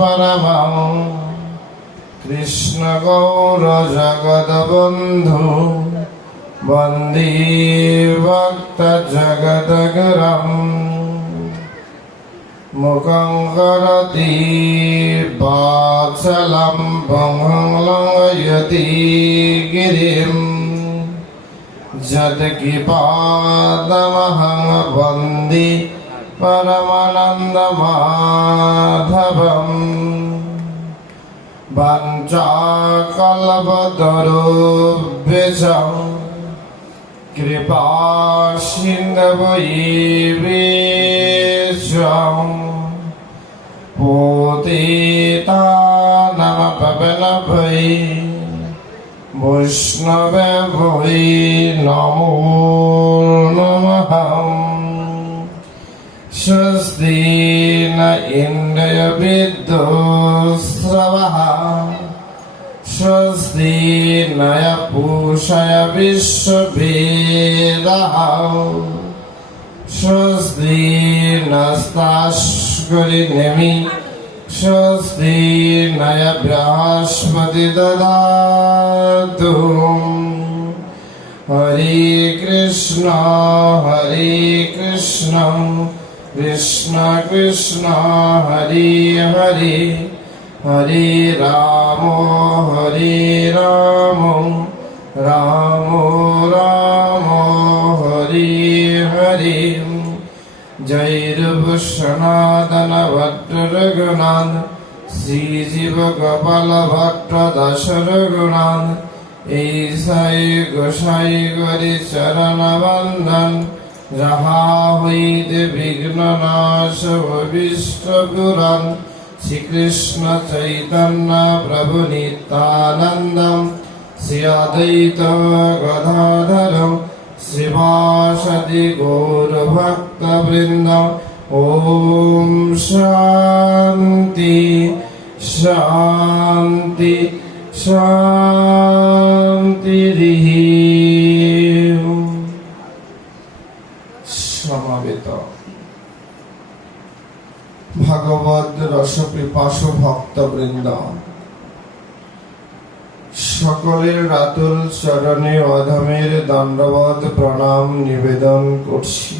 परमं कृष्ण गौर जगद्बन्धु वन्दे भक्त जगद्गुरुं मुखं करोति वात्सलं भुजं लङ्घयति गिरिं यत्कृपातमहं वन्दे परमानन्दमाधवम् वञ्चाकल्पतरुभ्यश्च कृपासिन्धुभ्यश्च पतितानां वैष्णवेभ्यो नमो नमः। स्वस्ति न इन्द्रियविद्युत्स्रवः स्वस्ति नः पूषा विश्ववेदाः स्वस्ति नस्तार्क्ष्येति स्वस्ति नः बृहस्पतिर्दधातु। हरे कृष्ण कृष्ण कृष्ण हरे हरे हरे राम राम राम हरे हरे। जय रूप सनातन भट्ट रघुनाथ श्रीजीव गोपाल भट्ट दास रघुनाथ ऐसाई गोसाई गौरी चरण वंदन जहा हईते विघ्न नाश भविष्ट पुराण श्री कृष्ण चैतन्य प्रभु नित्यानंद श्री अद्वैत गदाधर श्रीवासदि गौर भक्त वृंद। ओम शांति शांति शांति। समावेत भगवद रस पिपासु भक्तवृंद सकलेर रातुल चरणे अधमेर दंडवत प्रणाम निवेदन करछि।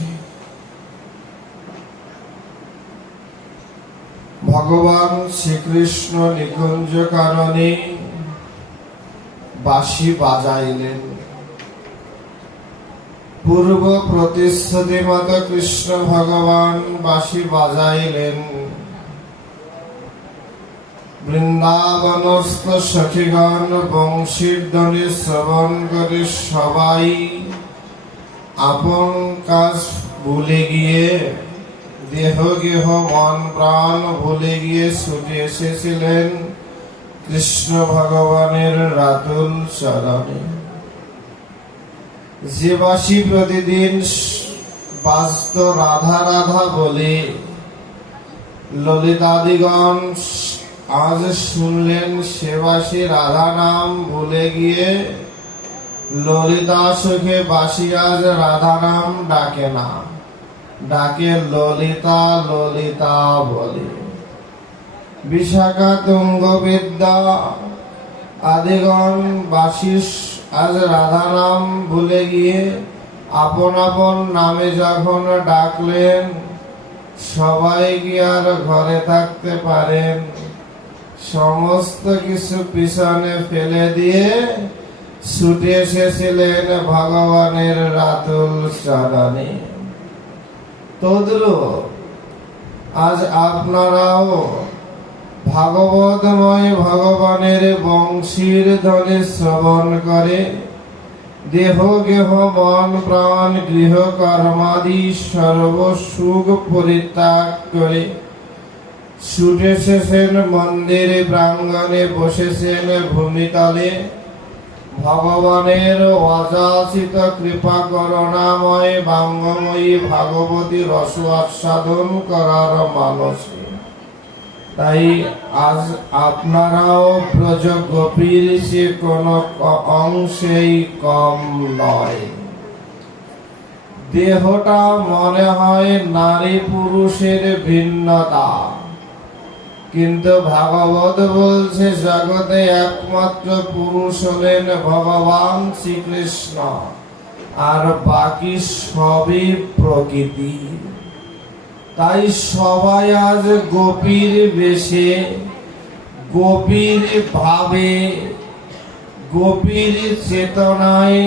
भगवान श्रीकृष्ण निकुंज कारणे बाँशी बाजाइलेन। पूर्व प्रतिश्रुति मत कृष्ण भगवान बाँशी बाजाइलेन। बृंदावनस्थ सखीगण बंशीर ध्वनि श्रवण करे सबाई आपन काज भूले गिये देह गेह मन प्राण भूले गिये छुटे एसेछिलेन कृष्ण भगवानेर रातुल चरणे। যে বাঁশি প্রতিদিন বাজত রাধা রাধা বলে ললিতাদিগণ আজ শুনলেন সে বাঁশি রাধা নাম ভুলে গিয়ে ললিতা সুখে বাঁশি আজ রাধা নাম ডাকে না, ডাকে ললিতা ললিতা বলে। বিশাখা তুঙ্গ বিদ্যা আদিগণ বাঁশি আজ রাধা নাম ভুলে গিয়ে আপন আপন নামে যখন ডাকলেন সবাই কি আর ঘরে থাকতে পারেন? সমস্ত কিছু পিছনে ফেলে দিয়ে ছুটে এসেছিলেন ভগবানের রাতুল চরণে। তদ্রূপ আজ আপনারাও ভাগবতময় ভগবানের বংশীর ধ্বনি শ্রবণ করে দেহ গেহ মন প্রাণ গৃহ কর্মাদি সর্ব সুখ পরিত্যাগ করে ছুটে এসেছেন মন্দিরে প্রাঙ্গণে বসেছেন ভূমিতলে ভগবানের অযাচিত কৃপা করুণাময় বাঙ্গময়ী ভাগবতী রস আস্বাদন করার মানসে। তাই আজ আপনারাও ব্রজ গোপীর সে কোনো অংশেই কম নয়। দেহটা মনে হয় নারী পুরুষের ভিন্নতা, কিন্তু ভাগবত বলছে জগতে একমাত্র পুরুষ হলেন ভগবান শ্রীকৃষ্ণ, আর বাকি সবই প্রকৃতি। তাই সবাই আজ গোপীর বেশে, গোপীর ভাবে, গোপীর চেতনায়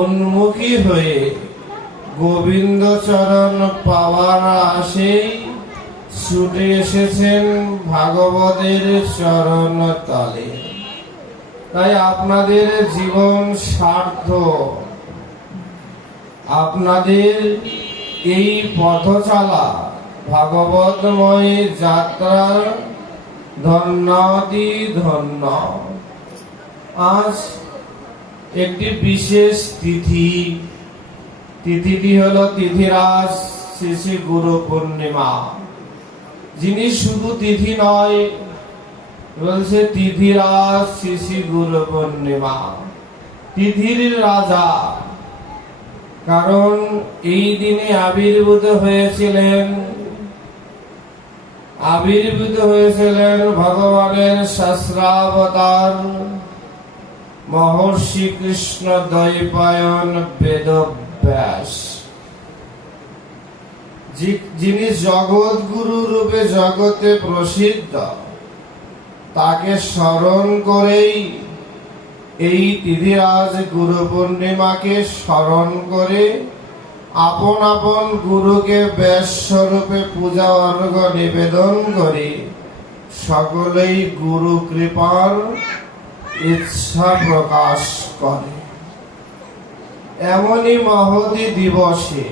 উন্মুখী হয়ে গোবিন্দ চরণ পাওয়ার আশায় ছুটে এসেছেন ভাগবতের চরণ তলে। তাই আপনাদের জীবন সার্থক, আপনাদের এই পথচলা ভাগবতময় যাত্রার ধন্যাদি ধন্য। আজ একটি বিশেষ তিথি, তিথিটি হলো তিথিরাজ শ্রী শ্রী গুরু পূর্ণিমা। যিনি শুধু তিথি নয়, বলছে তিথিরাজ শ্রী শ্রী গুরু পূর্ণিমা, তিথির রাজা। কারণ এই দিনে আবির্ভূত হয়েছিলেন ভগবানের সহস্রাবতার মহর্ষি কৃষ্ণ দ্বৈপায়ন বেদব্যাস, যিনি জগৎগুরু রূপে জগতে প্রসিদ্ধ। তাকে স্মরণ করেই এই তিথিরাজ গুরু পূর্ণিমাকে স্মরণ করে আপন আপন গুরুকে ব্যাস স্বরূপে পূজা অর্ঘ নিবেদন করে সকলেই গুরু কৃপার ইচ্ছা প্রকাশ করে। এমনই মহতি দিবসে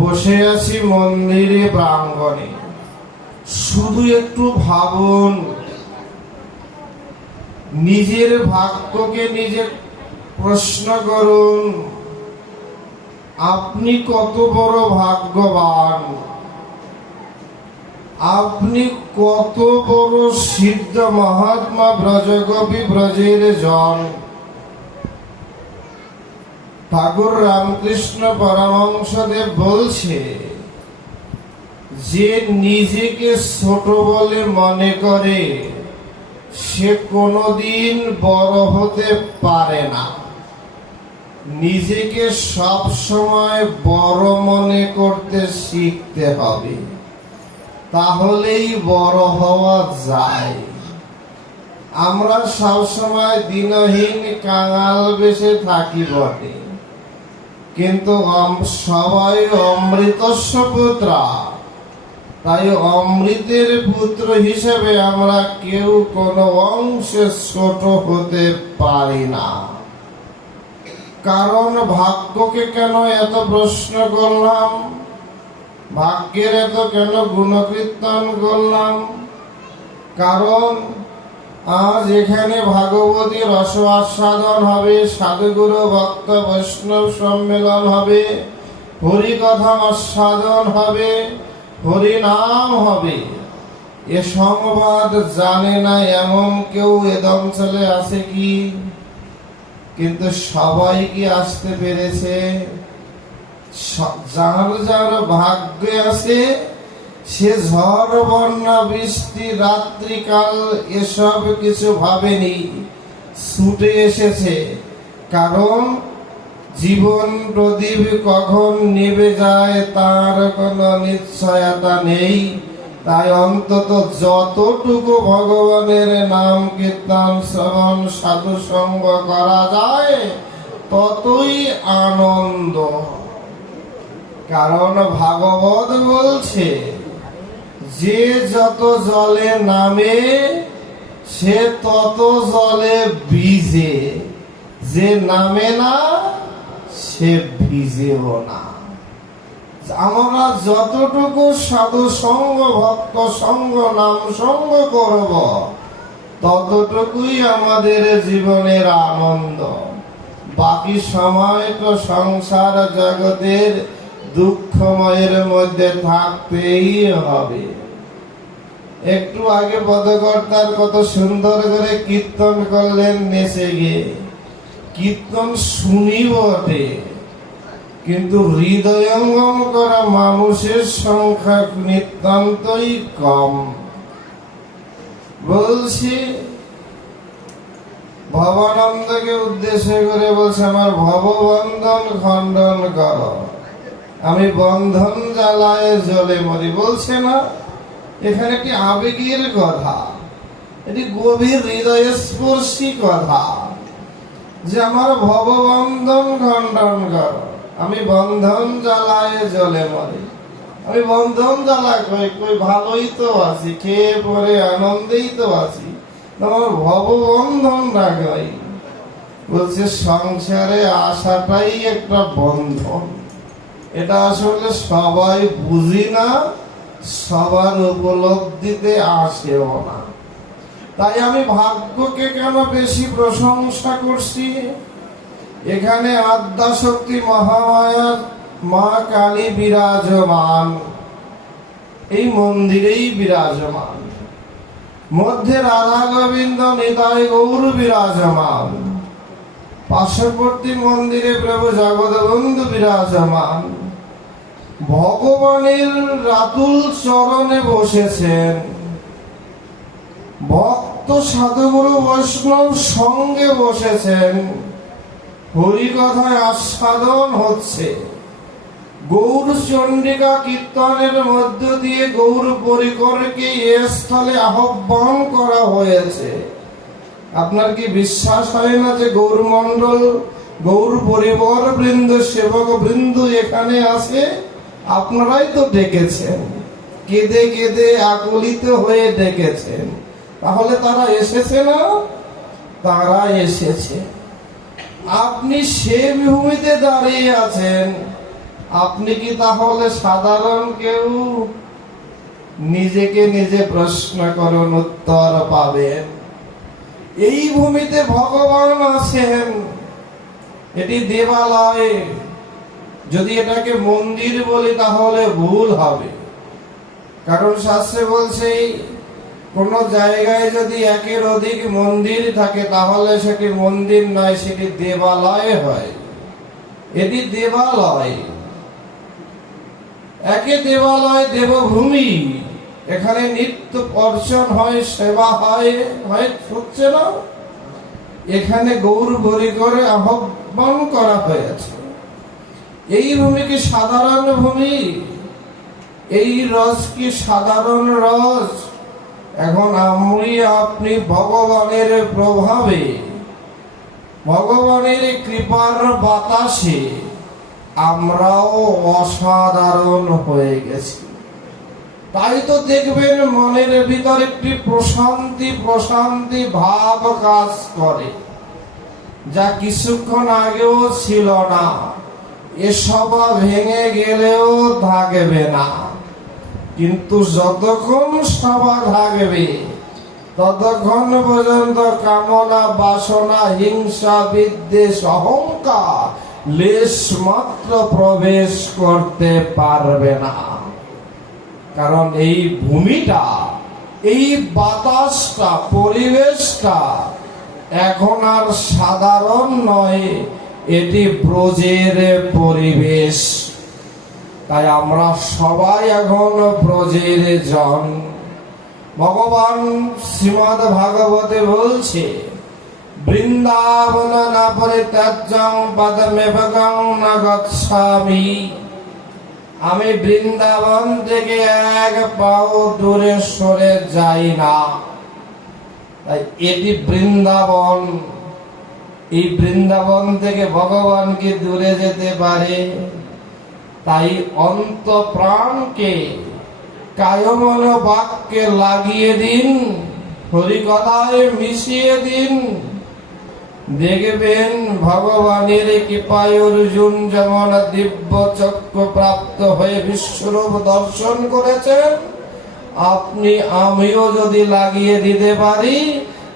বসে আছি মন্দিরে প্রাঙ্গণে। শুধু একটু ভাবুন, নিজের ভাগ্যকে নিজে প্রশ্ন করুন, আপনি কত বড় ভাগ্যবান, আপনি কত বড় সিদ্ধ মহাত্মা ব্রজগোপী ব্রজের জন। ঠাকুর রামকৃষ্ণ পরমহংসদেব বলছে, যে নিজেকে ছোট বলে মনে করে সে কোনোদিন বড় হতে পারে না। নিজেকে সব সময় বড় মনে করতে শিখতে হবে, তাহলেই বড় হওয়া যায়। আমরা সব সময় দিনহীন কাঙাল বেশে থাকি বটে, কিন্তু সবাই অমৃতস্য পুত্রা। তাই অমৃতের পুত্র হিসেবে আমরা কেউ কোনো অংশে ছোট হতে পারি না। কারণ ভাগ্যকে কেন এত প্রশ্ন করলাম, ভাগ্যের এত কেন গুণকীর্তন করলাম? কারণ আজ এখানে ভাগবতী রস আস্বাদন হবে, সাধুগুরু ভক্ত বৈষ্ণব সম্মেলন হবে, হরিকথা আস্বাদন হবে, হরি নাম হবে। এ সংবাদ জানে না এমন কেউ এ অঞ্চলে আছে কি? কিন্তু সবাই কি আসতে পেরেছে? যার যার ভাগ্যে আছে সে ঝড় বন্যা বৃষ্টি রাত্রিকাল এসব কিছু ভাবেনি, ছুটে এসেছে। কারণ জীবন প্রদীপ কখন নিভে যায় তার কোনো নিশ্চয়তা নেই। তাই অন্তত যতটুকু ভগবানের নাম কীর্তন শ্রবণ সাধু সঙ্গ করা যায় ততই আনন্দ। কারণ ভাগবত বলছে, যে যত জলে নামে সে তত জলে ভিজে, যে নামে না সে ভিজেও না। আমরা যতটুকু সাধু সঙ্গ ভক্ত সঙ্গ নাম সঙ্গ করব ততটুকুই আমাদের জীবনের আনন্দ। বাকি সময় তো সংসার জগতের দুঃখময়ের মধ্যে থাকতেই হবে। একটু আগে পদকর্তার কত সুন্দর করে কীর্তন করলেন নেচে গিয়ে। কীর্তন শুনি বটে, কিন্তু হৃদয়ঙ্গম করা মানুষের সংখ্যা নিতান্তই কম। বলছি, ভবানন্দকে উদ্দেশ্য করে বলছে, আমার ভববন্ধন খণ্ডন কর, আমি বন্ধন জ্বালায় জ্বলে মরি। বলছে না, এখানে একটি আবেগের কথা, এটি গভীর হৃদয়স্পর্শী কথা, যে আমার ভববন্ধন খণ্ডন কর, আমি বন্ধন জ্বালায় জ্বলে মরি। আমি বন্ধন জ্বালা কই ভালোই তো আছি, খেয়ে পরে আনন্দেই তো আছি, আমার ভববন্ধন রাখাই। বলছে সংসারে আসাটাই একটা বন্ধন, এটা আসলে সবাই বুঝি না, সবার উপলব্ধিতে আসেও না। তাই আমি ভাগ্যকে কেন বেশি প্রশংসা করছি, এখানে আদ্যাশক্তি মহামায়া মা কালী বিরাজমান, এই মন্দিরেই বিরাজমান, মধ্যে রাধা গোবিন্দ নিতাই গৌর বিরাজমান, পার্শ্ববর্তী মন্দিরে প্রভু জগৎবন্ধু বিরাজমান, ভগবানের রাতুল চরণে বসেছেন, ভক্ত সাধুগুরু বৈষ্ণব সঙ্গে বসেছেন, হরিকথায় আস্বাদন হচ্ছে, গৌর চন্ডিকা কীর্তনের মধ্য দিয়ে গৌর পরিকরকে এ স্থলে আহ্বান করা হয়েছে। আপনার কি বিশ্বাস হয় না যে গৌর মণ্ডল, গৌর পরিবার বৃন্দ, সেবক বৃন্দ এখানে আছে? আপনারাই তো ডেকেছেন, কেঁদে কেঁদে আকুলিত হয়ে ডেকেছেন, তাহলে তারা এসেছে না? তারা এসেছে। আপনি সে ভূমিতে দাঁড়িয়ে আছেন, আপনি কি তাহলে সাধারণ কেউ? নিজেকে নিজে প্রশ্ন করুন, উত্তর পাবেন। এই ভূমিতে ভগবান আছেন, এটি দেবালয়। যদি এটাকে মন্দির বলি তাহলে ভুল হবে, কারণ শাস্ত্রে বলছে কোন জায়গায় যদি একের অধিক মন্দির থাকে তাহলে সেটি মন্দির নয়, সেটি দেবালয় হয়। এটি দেবালয়, একে দেবালয়, দেবভূমি, এখানে নিত্য অর্চন হয়, সেবা হয়, হচ্ছে না? এখানে গৌর বরি করে আহ্বান করা হয়েছে। এই ভূমি কি সাধারণ ভূমি? এই রস কি সাধারণ রস? এখন আপনি ভগবানের প্রভাবে, ভগবানের কৃপার বাতাসে আমরাও অসাধারণ হয়ে গেছি। তাই তো দেখবেন মনের ভিতর একটি প্রশান্তি প্রশান্তি ভাব কাজ করে, যা কিছুক্ষণ আগেও ছিল না। এসব ভেঙে গেলেও থাকবে না, কিন্তু যতক্ষণ সভা থাকবে ততক্ষণ পর্যন্ত কামনা, বাসনা, হিংসা, বিদ্বেষ, অহংকার লেশ মাত্র প্রবেশ করতে পারবে না। কারণ এই ভূমিটা, এই বাতাসটা, পরিবেশটা এখন আর সাধারণ নয়, এটি ব্রজের পরিবেশ। তাই আমরা সবাই এখন ব্রজের জন। ভগবান শ্রীমদ্ ভাগবতে বলছে, বৃন্দাবন না পরিত্যাজ্যং পদমেবগং না গচ্ছামি। আমি বৃন্দাবন থেকে এক পাও দূরে সরে যাই না। তাই এটি বৃন্দাবন। এই বৃন্দাবন থেকে ভগবান কি দূরে যেতে পারে? তাই অন্ত প্রাণকে, কায়মন বাক্যে লাগিয়ে দিন, হরিকথায় মিশিয়ে দিন। দেখবেন ভগবানের কৃপায় অর্জুন যেমন দিব্য চক্ষু প্রাপ্ত হয়ে বিশ্বরূপ দর্শন করেছেন, আপনি আমিও যদি লাগিয়ে দিতে পারি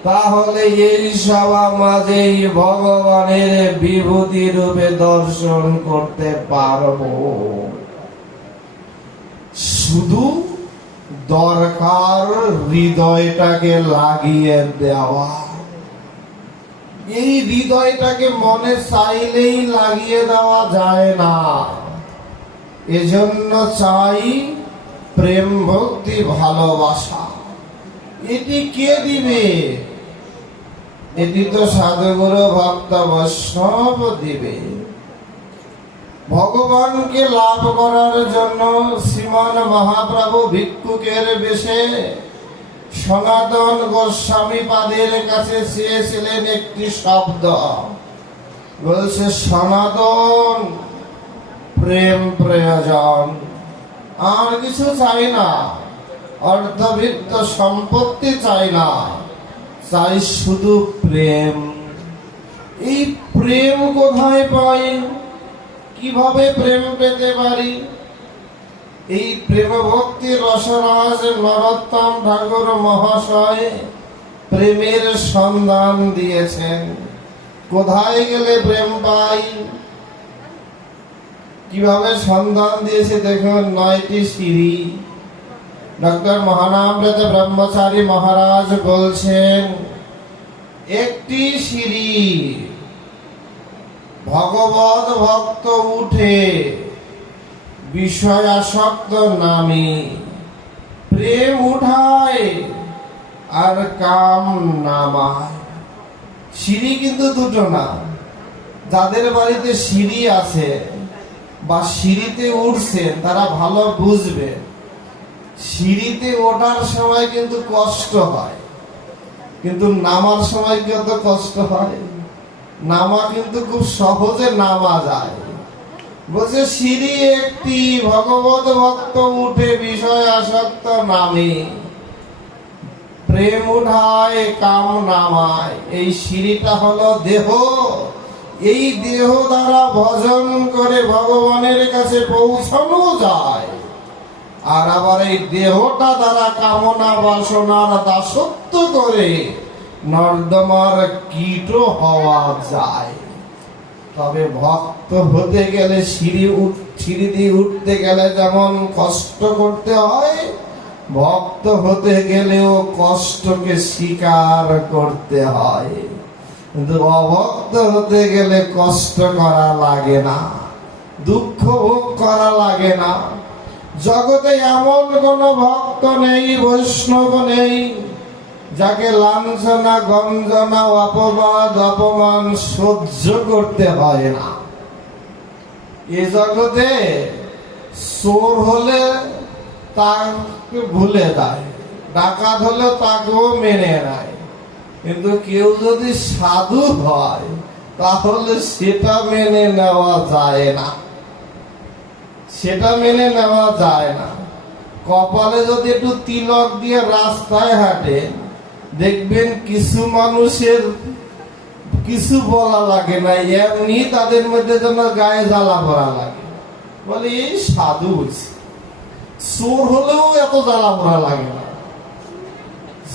তাহলে এই সভা মাঝেই ভগবানের বিভূতি রূপে দর্শন করতে পারবো। শুধু দরকার হৃদয়টাকে লাগিয়ে দেওয়া। এই হৃদয়টাকে মনে চাইলেই লাগিয়ে দেওয়া যায় না। এজন্য চাই প্রেম ভক্তি ভালোবাসা। এটি কে দিবে? এটি তো সাধুগুরু ভক্ত বৈষ্ণব দিবে। ভগবানকে লাভ করার জন্য শ্রীমান মহাপ্রভু ভিক্ষুকের বেশে সনাতন গোস্বামী পাদের কাছে চেয়েছিলেন একটি শব্দ। বলছে, সনাতন প্রেম প্রয়োজন, আর কিছু চাই না, অর্ধবিত্ত সম্পত্তি চাই না, চাই শুধু প্রেম। এই প্রেম কোথায় পাই? কিভাবে প্রেম পেতে পারি? এই প্রেম ভক্তি রসরাজ নরোত্তম ঠাকুর মহাশয় প্রেমের সন্ধান দিয়েছেন। কোথায় গেলে প্রেম পাই? কিভাবে সন্ধান দিয়েছে দেখুন, 9টি সিঁড়ি। ডক্টর মহানামৃত ব্রহ্মচারী মহারাজ বলছেন, একটি সিঁড়ি ভগবত ভক্ত উঠে, বিষয়াসক্ত নামি, প্রেম উঠায় আর কাম নামায়। সিঁড়ি কিন্তু দুটো না। যাদের বাড়িতে সিঁড়ি আছে বা সিঁড়িতে উঠছেন তারা ভালো বুঝবে, সিঁড়িতে ওঠার সময় কিন্তু কষ্ট হয়, কিন্তু নামার সময় কত কষ্ট হয়। নামা কিন্তু খুব সহজে নামা যায়। বলছে, সিঁড়ি একটি ভগবত ভক্ত উঠে, বিষয় আসক্ত নামে, প্রেম উঠায় কাম নামায়। এই সিঁড়িটা হলো দেহ। এই দেহ দ্বারা ভজন করে ভগবানের কাছে পৌঁছানো যায়। আর আবার এই দেহটা দ্বারা কামনা বাসনার দাসত্ব করে নর্দমার কীটও হওয়া যায়। তবে ভক্ত হতে গেলে সিঁড়ি দিয়ে উঠতে গেলে যেমন কষ্ট করতে হয়, ভক্ত হতে গেলেও কষ্টকে স্বীকার করতে হয়। কিন্তু অভক্ত হতে গেলে কষ্ট করা লাগে না, দুঃখ ভোগ করা লাগে না। জগতে এমন কোন ভক্ত নেই, বৈষ্ণব নেই, যাকে লাঞ্ছনা গঞ্জনা অপবাদ অপমান সহ্য করতে হয় না। এ জগতে চোর হলে তাকে ভুলে যায়, ডাকাত হলে তাকেও মেনে নেয়, কিন্তু কেউ যদি সাধু হয় তাহলে সেটা মেনে নেওয়া যায় না, সেটা মেনে নেওয়া যায় না। কপালে যদি একটু তিলক দিয়ে রাস্তায় হাঁটে, দেখবেন কিছু মানুষের কিছু বলা লাগে না, এমনি তাদের মধ্যে যেন গায়ে জ্বালা পড়া লাগে। বলে, এই সাধু হয়েছে। চোর হলেও এত জ্বালা পড়া লাগে না,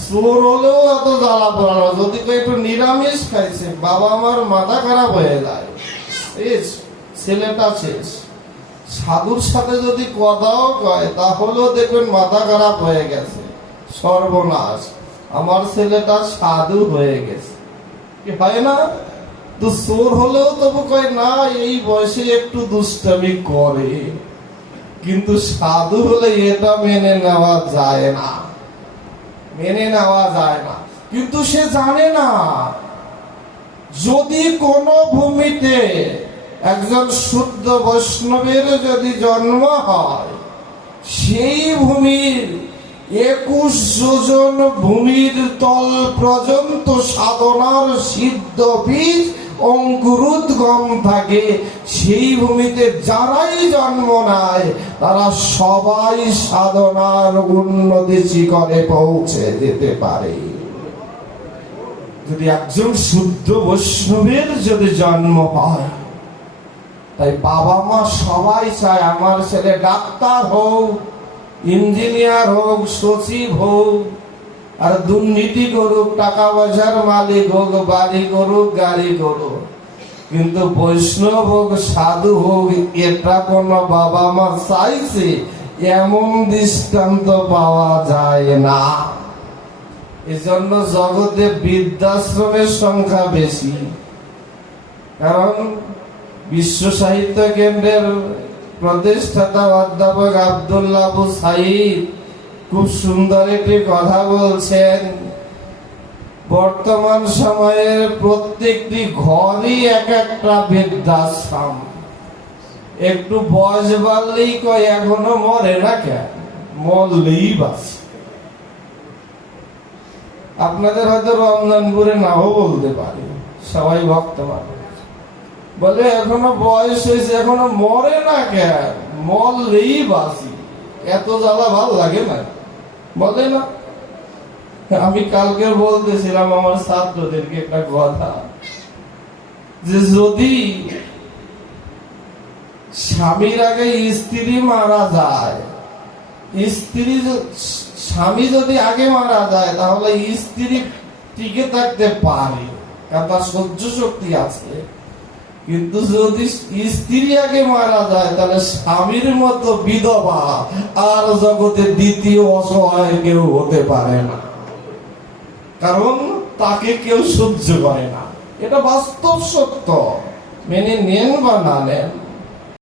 চোর হলেও এত জ্বালা পড়া না। যদি কেউ একটু নিরামিষ খাইছে, বাবা আমার মাথা খারাপ হয়ে যায়, শেষ, ছেলেটা শেষ। সাধুর সাথে যদি কথাও কয় তাহলেও দেখবেন মাথা খারাপ হয়ে গেছে, সর্বনাশ, আমার ছেলেটা সাধু হয়ে গেছে। কি হয় না? তো চোর হলেও তবু কয় না, এই বয়সে একটু দুষ্টামি করে, কিন্তু সাধু হলে এটা মেনে নেওয়া যায় না, মেনে নেওয়া যায় না। কিন্তু সে জানে না, যদি কোনো ভূমিতে একজন শুদ্ধ বৈষ্ণবের যদি জন্ম হয়, সেই ভূমির 21 যোজন ভূমির তল পর্যন্ত সাধনার সিদ্ধ বীজ অঙ্কুরোদ্গম থাকে। সেই ভূমিতে যারাই জন্ম নেয় তারা সবাই সাধনার উন্নতি শিখরে পৌঁছে যেতে পারে। যদি একজন শুদ্ধ বৈষ্ণবের যদি জন্ম হয়, তাই বাবা মা সবাই চায় আমার ছেলে ডাক্তার হোক, ইঞ্জিনিয়ার হোক, সচিব হোক, আর দুর্নীতি করুক, টাকা পয়সার মালিক হোক, বাড়ি করুক, গাড়ি করুক, কিন্তু বৈষ্ণব হোক, সাধু হোক, এটা কোন বাবা মা চাইছে এমন দৃষ্টান্ত পাওয়া যায় না। এজন্য জগতে বৃদ্ধাশ্রমের সংখ্যা বেশি। কারণ বিশ্ব সাহিত্য কেন্দ্রের প্রতিষ্ঠাতা অধ্যাপক আব্দুল্লাহ আবু সাইদ খুব সুন্দর একটি কথা বলছেন, বর্তমান সময়ের প্রত্যেকটি ঘরই এক একটা বৃদ্ধাশ্রম। একটু বয়স বাড়লেই কয় এখনো মরে না, কেন মরলেই বাঁচে। আপনাদের হয়তো রমজানপুরে নাও বলতে পারে, সবাই ভক্ত মানুষ বলে এখনো বয়স হয়েছে এখনো মরে না, কেন মরলেই বাঁচি। এত জ্বালা ভাল লাগে না, বলে না? আমি কালকে বলতেছিলাম আমার ছাত্রদেরকে একটা কথা, যে যদি স্বামীর আগে স্ত্রী মারা যায়, স্বামী যদি আগে মারা যায় তাহলে স্ত্রী টিকে থাকতে পারে, কারণ তার সহ্য শক্তি আছে। কিন্তু যদি স্ত্রী আগে মারা যায় তাহলে স্বামীর মতো বিধবা আর জগতে দ্বিতীয় অসহায় কেউ হতে পারে না, কারণ তাকে কেউ সহ্য করে না। এটা বাস্তব সত্য, মেনে নেন বা না নেন।